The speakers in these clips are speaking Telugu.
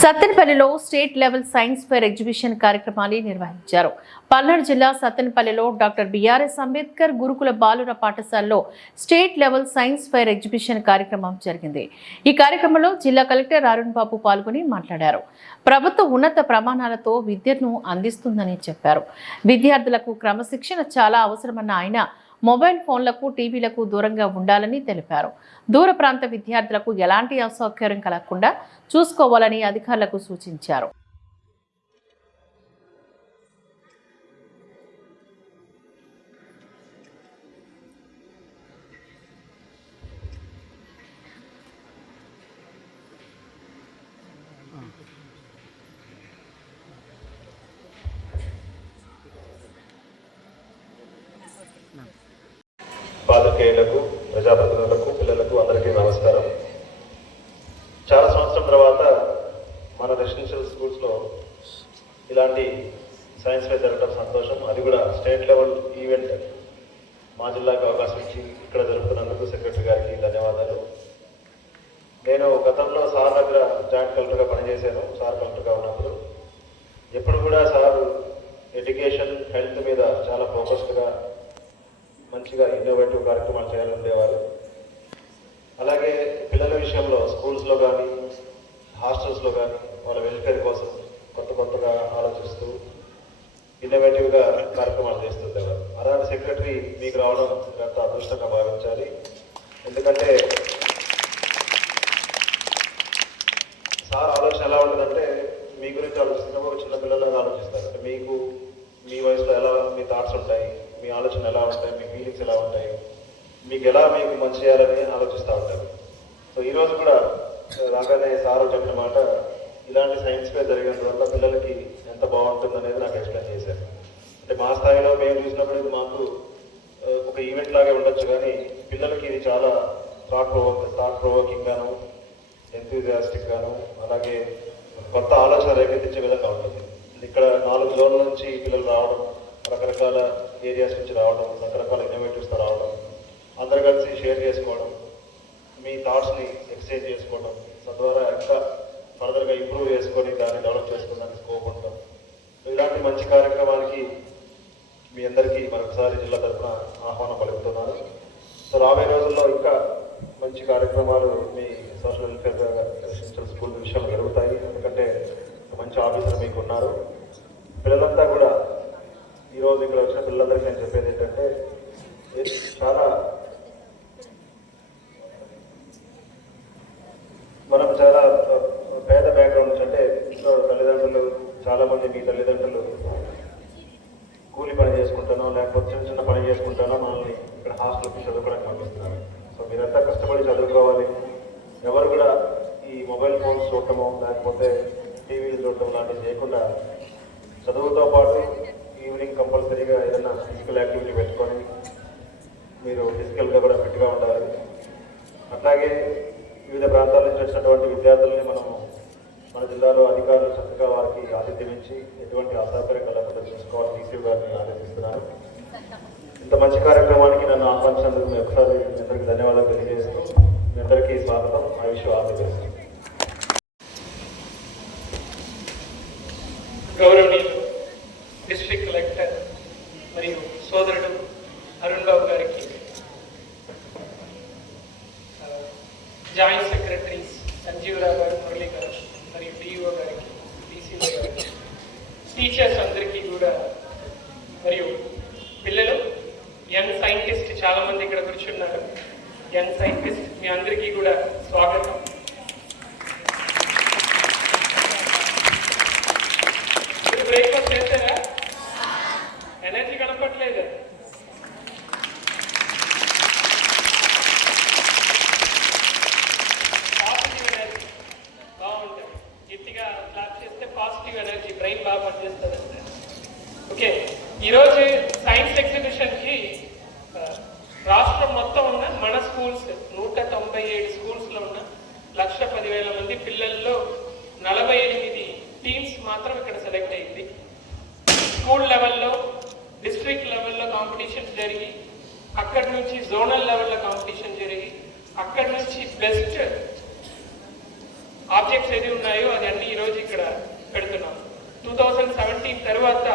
సత్తెనపల్లిలో state level science fair exhibition కార్యక్రమాన్ని నిర్వహించారు. పల్నాడు జిల్లా సత్తెనపల్లిలో డాక్టర్ బిఆర్ఎస్ అంబేద్కర్ గురుకుల బాలుర పాఠశాలలో state level science fair exhibition కార్యక్రమం జరిగింది. ఈ కార్యక్రమంలో జిల్లా కలెక్టర్ అరుణ్ బాబు పాల్గొని మాట్లాడారు. ప్రభుత్వ ఉన్నత ప్రమాణాలతో విద్యను అందిస్తుందని చెప్పారు. విద్యార్థులకు క్రమశిక్షణ చాలా అవసరమన్న ఆయన మొబైల్ ఫోన్లకు టీవీలకు దూరంగా ఉండాలని తెలిపారు. దూర ప్రాంత విద్యార్థులకు ఎలాంటి అసౌకర్యం కలగకుండా చూసుకోవాలని అధికారులకు సూచించారు. పాత్రికేయులకు ప్రజాప్రతినిధులకు పిల్లలకు అందరికీ నమస్కారం. చాలా సంవత్సరం తర్వాత మన రెసిడెన్షియల్ స్కూల్స్లో ఇలాంటి సైన్స్ ఫేర్ జరగడం సంతోషం. అది కూడా స్టేట్ లెవెల్ ఈవెంట్. మా జిల్లాకు అవకాశం ఇచ్చి ఇక్కడ జరుపుతున్నందుకు సెక్రటరీ గారికి ధన్యవాదాలు. నేను గతంలో సార్ దగ్గర జాయింట్ కలెక్టర్గా పనిచేశాను సార్ కలెక్టర్గా ఉన్నప్పుడు. ఎప్పుడు కూడా సార్ ఎడ్యుకేషన్ హెల్త్ మీద చాలా ఫోకస్డ్గా మంచిగా ఇన్నోవేటివ్ కార్యక్రమాలు చేయాలనుండేవారు అలాగే పిల్లల విషయంలో స్కూల్స్లో కానీ హాస్టల్స్లో కానీ వాళ్ళ వెల్ఫేర్ కోసం కొత్త కొత్తగా ఆలోచిస్తూ ఇన్నోవేటివ్గా కార్యక్రమాలు చేస్తుండేవారు. అలాంటి సెక్రటరీ మీకు రావడం ఎంత అదృష్టంగా భావించాలి? ఎందుకంటే సార్ ఆలోచన ఎలా ఉంటుందంటే మీ గురించి ఆలోచిస్తున్నప్పుడు చిన్న పిల్లలాగా ఆలోచిస్తారు. అంటే మీకు మీ వయసులో ఎలా మీ థాట్స్ ఉంటాయి? మీ ఆలోచన ఎలా ఉంటాయి? మీ ఫీలింగ్స్ ఎలా ఉంటాయి? మీకు ఎలా మీకు మంచి చేయాలని ఆలోచిస్తూ ఉంటారు. సో ఈరోజు కూడా రాగానే సార్ చెప్పిన మాట ఇలాంటి సైన్స్ ఫేర్ జరిగినందువల్ల పిల్లలకి ఎంత బాగుంటుంది అనేది నాకు ఎక్స్ప్లెయిన్ చేశారు. అంటే మా స్థాయిలో మేము చూసినప్పుడు ఇది మాకు ఒక ఈవెంట్ లాగే ఉండొచ్చు కానీ పిల్లలకి ఇది చాలా థాట్ ప్రొవోక్ థాట్ ప్రొవోకింగ్ గాను ఎంతూజియాస్టిక్ గాను అలాగే కొత్త ఆలోచన రేకెత్తించే విధంగా ఉంటుంది. ఇక్కడ నాలుగు జోన్ల నుంచి పిల్లలు రావడం రకరకాల ఏరియాస్ నుంచి రావడం రకరకాల ఇన్నోవేటివ్స్తో రావడం అందరు కలిసి షేర్ చేసుకోవడం మీ థాట్స్ని ఎక్స్చేంజ్ చేసుకోవడం తద్వారా ఇంకా ఫర్దర్గా ఇంప్రూవ్ చేసుకొని దాన్ని డెవలప్ చేసుకోవడానికి స్కోప్ ఉంటాం ఇలాంటి మంచి కార్యక్రమానికి మీ అందరికీ మరొకసారి జిల్లా తరఫున ఆహ్వానం పలుకుతున్నాను. సో రాబోయే రోజుల్లో ఇంకా మంచి కార్యక్రమాలు మీ సోషల్ వెల్ఫేర్ స్కూల్ విషయంలో జరుగుతాయి. ఎందుకంటే మంచి ఆఫీసర్ మీకు ఉన్నారు పిల్లలంతా కూడా ఈరోజు ఇక్కడ వచ్చిన పిల్లలందరికీ నేను చెప్పేది ఏంటంటే చాలా మనం చాలా పేద బ్యాక్గ్రౌండ్ నుంచి అంటే ఇంట్లో తల్లిదండ్రులు చాలా మంది మీ తల్లిదండ్రులు కూలి పని చేసుకుంటానో లేకపోతే చిన్న చిన్న పని చేసుకుంటానో మనల్ని ఇక్కడ హాస్టల్కి చదువుకోవడానికి పంపిస్తున్నారు. సో మీరంతా కష్టపడి చదువుకోవాలి. ఎవరు కూడా ఈ మొబైల్ ఫోన్స్ చూడటమో లేకపోతే టీవీలు చూడటం లాంటివి చేయకుండా చదువుతో పాటు ఈవినింగ్ కంపల్సరీగా ఏదైనా ఫిజికల్ యాక్టివిటీ పెట్టుకొని మీరు ఫిజికల్గా కూడా ఫిట్గా ఉండాలి. అట్లాగే వివిధ ప్రాంతాల నుంచి వచ్చినటువంటి విద్యార్థుల్ని మనము మన జిల్లాలో అధికారులు చక్కగా వారికి ఆతిథ్యం ఇచ్చి ఎటువంటి అసౌకర్యం కలగకుండా చూసుకోవాలని డీసీ గారిని ఆదేశిస్తున్నాను ఇంత మంచి కార్యక్రమానికి నన్ను ఆహ్వానించినందుకు మీ ఒకసారి మీ అందరికీ ధన్యవాదాలు తెలియజేస్తూ మీ అందరికీ స్వాగతం. ఆ విషయం ఆలోచిస్తాను గౌరవనీయులు డిస్ట్రిక్ట్ కలెక్టర్ మరియు సోదరుడు అరుణ్ బాబు గారికి ఆ, జాయింట్ సెక్రటరీస్ సంజీవరావు గారు మురళీ గారు మరియు డిఈఓ గారికి డీసీఓ గారికి టీచర్స్ అందరికీ కూడా మరియు పిల్లలు యంగ్ సైంటిస్ట్ చాలామంది ఇక్కడ కూర్చున్నారు. యంగ్ సైంటిస్ట్ మీ అందరికీ కూడా స్వాగతం. ఓకే. ఈరోజు సైన్స్ ఎగ్జిబిషన్కి రాష్ట్రం మొత్తం ఉన్న మన స్కూల్స్ నూట తొంభై ఏడు స్కూల్స్లో ఉన్న లక్ష పదివేల మంది పిల్లల్లో నలభై ఎనిమిది టీమ్స్ మాత్రం ఇక్కడ సెలెక్ట్ అయింది. స్కూల్ లెవెల్లో డిస్ట్రిక్ట్ లెవెల్లో కాంపిటీషన్స్ జరిగి అక్కడి నుంచి జోనల్ లెవెల్లో కాంపిటీషన్ జరిగి అక్కడి నుంచి బెస్ట్ ఆబ్జెక్ట్స్ ఏది ఉన్నాయో అది అన్ని ఈరోజు ఇక్కడ పెడుతున్నాం. టూ థౌజండ్ సెవెంటీన్ తర్వాత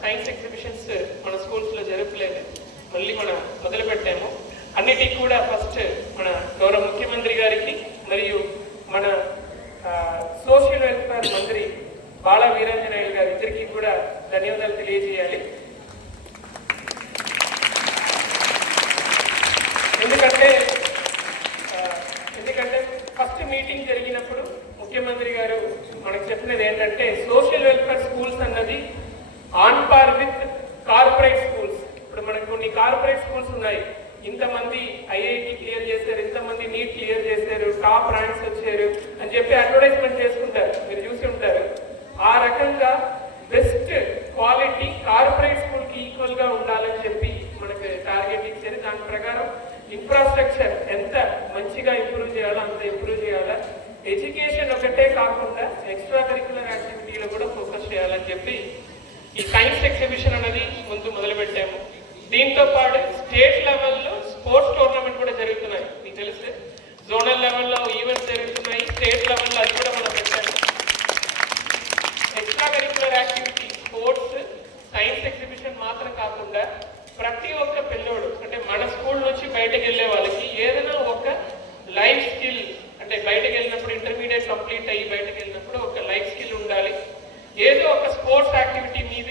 సైన్స్ ఎగ్జిబిషన్స్ మన స్కూల్స్లో జరపలేదు. మళ్ళీ మనం మొదలుపెట్టాము. అన్నిటికీ కూడా ఫస్ట్ మన గౌరవ ముఖ్యమంత్రి గారికి మరియు మన సోషల్ వెల్ఫేర్ మంత్రి బాల వీరాంజనేయులు గారి ఇద్దరికి కూడా ధన్యవాదాలు తెలియజేయాలి. ఎందుకంటే ఎందుకంటే ఫస్ట్ మీటింగ్ జరిగినప్పుడు ముఖ్యమంత్రి గారు మనకు చెప్పినది ఏంటంటే సోషల్ వెల్ఫేర్ స్కూల్స్ అన్నది దాని ప్రకారం ఇన్ఫ్రాస్ట్రక్చర్ ఎంత మంచిగా ఇంప్రూవ్ చేయాలో అంత ఇంప్రూవ్ చేయాలా? ఎడ్యుకేషన్ ఒకటే కాకుండా ఎక్స్ట్రా కరికులర్ యాక్టివిటీలో కూడా ఫోకస్ చేయాలని చెప్పి ఈ సైన్స్ ఎగ్జిబిషన్ అనేది ముందు మొదలుపెట్టాము. దీంతో పాటు స్టేట్ లెవెల్లో స్పోర్ట్స్ టోర్నమెంట్ కూడా జరుగుతున్నాయి. మీకు తెలిస్తే జోనల్ లెవెల్లో ఈవెంట్స్ జరుగుతున్నాయి. స్టేట్ లెవెల్లో అది కూడా మనం పెట్టాము. Extra curricular activity sports science exhibition మాత్రం కాకుండా ప్రతి ఒక్క పిల్లోడు మన స్కూల్ నుంచి బయటకు వెళ్ళే వాళ్ళకి ఏదైనా ఒక లైఫ్ స్కిల్ అంటే బయటకు వెళ్ళినప్పుడు ఇంటర్మీడియట్ కంప్లీట్ అయ్యి బయటకు వెళ్ళినప్పుడు ఒక లైఫ్ స్కిల్ ఉండాలి. ఏదో ఒక స్పోర్ట్స్ యాక్టివిటీ మీద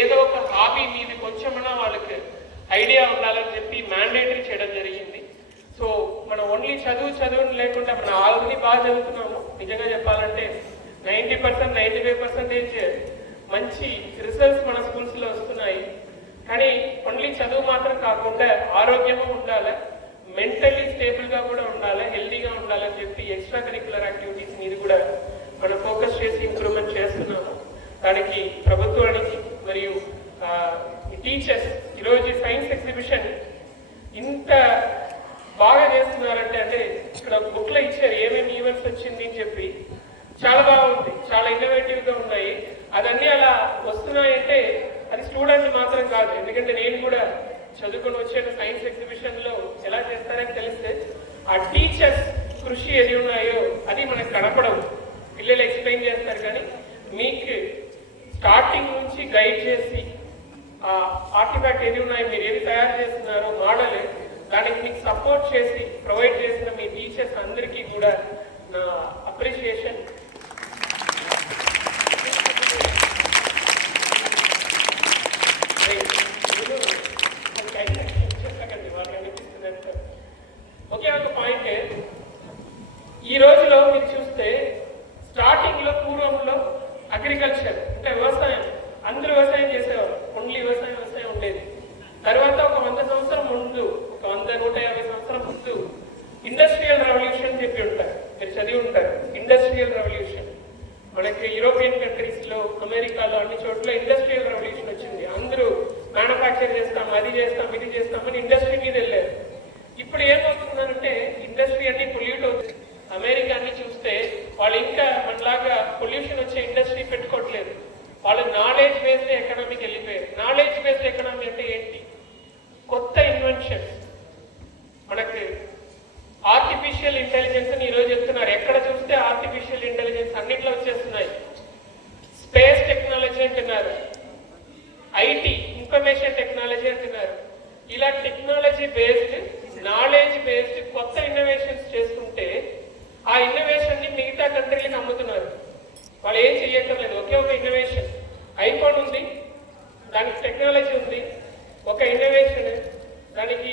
ఏదో ఒక హాబీ మీద కొంచెమన్నా వాళ్ళకి ఐడియా ఉండాలని చెప్పి మ్యాండేటరీ చేయడం జరిగింది. సో మనం ఓన్లీ చదువు చదువుని లేకుండా మనం ఆల్రెడీ బాగా చదువుతున్నాము. నిజంగా చెప్పాలంటే ninety percent ninety five percentage మంచి రిజల్ట్స్ మన స్కూల్స్లో వస్తున్నాయి. కానీ ఓన్లీ చదువు మాత్రం కాకుండా ఆరోగ్యము ఉండాలి? మెంటల్లీ స్టేబుల్గా కూడా ఉండాలి? హెల్దీగా ఉండాలని చెప్పి ఎక్స్ట్రా కరిక్యులర్ యాక్టివిటీస్ మీద కూడా మనం ఫోకస్ చేసి ఇంప్రూవ్మెంట్ చేస్తున్నాము. దానికి ప్రభుత్వానికి మరియు ఈ టీచర్స్ ఈరోజు సైన్స్ ఎగ్జిబిషన్ ఇంత బాగా చేస్తున్నారంటే అంటే ఇక్కడ బుక్లో ఇచ్చారు ఏమేమి ఈవెంట్స్ వచ్చింది అని చెప్పి చాలా బాగుంది చాలా ఇన్నోవేటివ్గా ఉన్నాయి అదన్నీ అలా వస్తున్నాయంటే అది స్టూడెంట్ మాత్రం కాదు ఎందుకంటే నేను కూడా చదువుకొని వచ్చాను సైన్స్ ఎగ్జిబిషన్లో ఎలా చేస్తారని తెలిస్తే ఆ టీచర్స్ కృషి ఏది ఉన్నాయో అది మనకు కనపడవు పిల్లలు ఎక్స్ప్లెయిన్ చేస్తారు కానీ మీకు స్టార్టింగ్ నుంచి గైడ్ చేసి ఆ ఆర్టిఫాక్ట్ ఏది ఉన్నాయో మీరు ఏది తయారు చేస్తున్నారో మోడల్ దానికి మీకు సపోర్ట్ చేసి ప్రొవైడ్ చేసిన మీ టీచర్స్ అందరికీ కూడా నా అప్రిషియేషన్ చెప్పకండి ఒకే ఒక పాయింట్ ఈ రోజులో మీరు చూస్తే స్టార్టింగ్లో పూర్వంలో అగ్రికల్చర్ అంటే వ్యవసాయం. అందరూ వ్యవసాయం చేసేవారు. ఓన్లీ వ్యవసాయం వ్యవసాయం ఉండేది. తర్వాత ఒక వంద సంవత్సరం ముందు ఒక వంద నూట యాభై సంవత్సరం ముందు ఇండస్ట్రియల్ రెవల్యూషన్ చెప్పి ఉంటారు. మీరు చదివి ఉంటారు. ఇండస్ట్రియల్ రెవల్యూషన్ మనకి యూరోపియన్ కంట్రీస్లో అమెరికాలో అన్ని చోట్ల ఇండస్ట్రియల్ రెవల్యూషన్ వచ్చింది అందరూ మ్యానుఫ్యాక్చర్ చేస్తాం అది చేస్తాం ఇది చేస్తామని ఇండస్ట్రీ మీద వెళ్ళారు ఇప్పుడు ఏమవుతుందంటే ఇండస్ట్రీ అన్ని పొల్యూట్ అవుతుంది అమెరికా అన్ని చూస్తే వాళ్ళు ఇంకా మనలాగా పొల్యూషన్ వచ్చే ఇండస్ట్రీ పెట్టుకోవట్లేదు. వాళ్ళు నాలెడ్జ్ బేస్డ్ ఎకనామీకి వెళ్ళిపోయారు. నాలెడ్జ్ బేస్డ్ ఎకనామీ అంటే ఏంటి? కొత్త ఇన్వెన్షన్స్ మనకి ఆర్టిఫిషియల్ ఇంటెలిజెన్స్ అని ఈరోజు చెప్తున్నారు. ఎక్కడ చూస్తే ఆర్టిఫిషియల్ ఇంటెలిజెన్స్ అన్నిట్లో వచ్చేస్తున్నాయి. స్పేస్ టెక్నాలజీ అంటున్నారు. ఐటీ ఇన్ఫర్మేషన్ టెక్నాలజీ అంటున్నారు. ఇలా టెక్నాలజీ బేస్డ్ నాలెడ్జ్ బేస్డ్ కొత్త ఇన్నోవేషన్స్ చేసుకుంటే ఆ ఇన్నోవేషన్ని మిగతా కంట్రీలకు అమ్ముతున్నారు వాళ్ళు ఏం చెయ్యక్కర్లేదు ఒకే ఒక ఇన్నోవేషన్ ఐఫోన్ ఉంది దానికి టెక్నాలజీ ఉంది ఒక ఇన్నోవేషన్ దానికి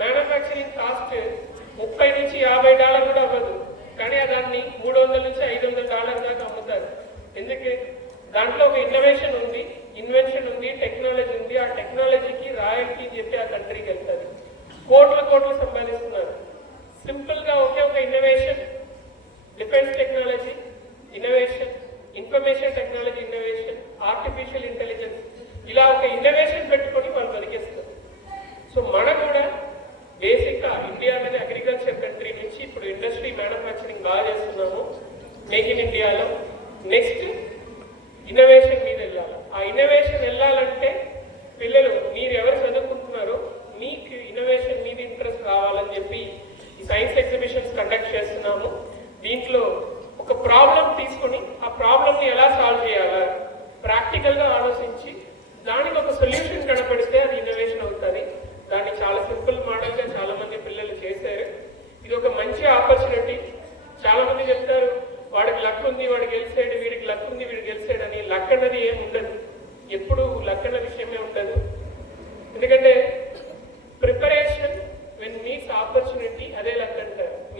మ్యానుఫ్యాక్చరింగ్ కాస్ట్ ముప్పై నుంచి యాభై డాలర్ కూడా అవ్వదు. కానీ ఆ దాన్ని మూడు వందల నుంచి ఐదు వందల డాలర్ దాకా అమ్ముతారు. ఎందుకు? దాంట్లో ఒక ఇన్నోవేషన్ ఉంది ఇన్వెన్షన్ ఉంది టెక్నాలజీ ఉంది. ఆ టెక్నాలజీకి రాయల్టీ చెప్పి ఆ కంట్రీకి వెళ్తారు కోట్ల కోట్లు సంపాదిస్తున్నారు. సింపుల్గా ఒకే ఒక innovation defence technology innovation information technology innovation artificial intelligence ఇలా ఒక ఇన్నోవేషన్ పెట్టుకొని వాళ్ళు బతికేస్తారు సో మనం కూడా బేసిక్గా ఇండియా అనేది అగ్రికల్చర్ కంట్రీ నుంచి ఇప్పుడు ఇండస్ట్రీ మ్యానుఫ్యాక్చరింగ్ బాగా చేస్తున్నాము మేక్ ఇన్ ఇండియాలో నెక్స్ట్ ఇన్నోవేషన్ మీద వెళ్ళాలి ఆ ఇన్నోవేషన్ వెళ్ళాలంటే పిల్లలు మీరు ఎవరు చదువుకుంటున్నారో మీకు ఇన్నోవేషన్ మీద ఇంట్రెస్ట్ రావాలని చెప్పి ఈ సైన్స్ ఎగ్జిబిషన్స్ కండక్ట్ చేస్తున్నాము. దీంట్లో ఒక ప్రాబ్లం తీసుకొని ఆ ప్రాబ్లమ్ని ఎలా సాల్వ్ చేయాలా? ప్రాక్టికల్గా ఆలోచించి దానికి ఒక సొల్యూషన్ కనపడితే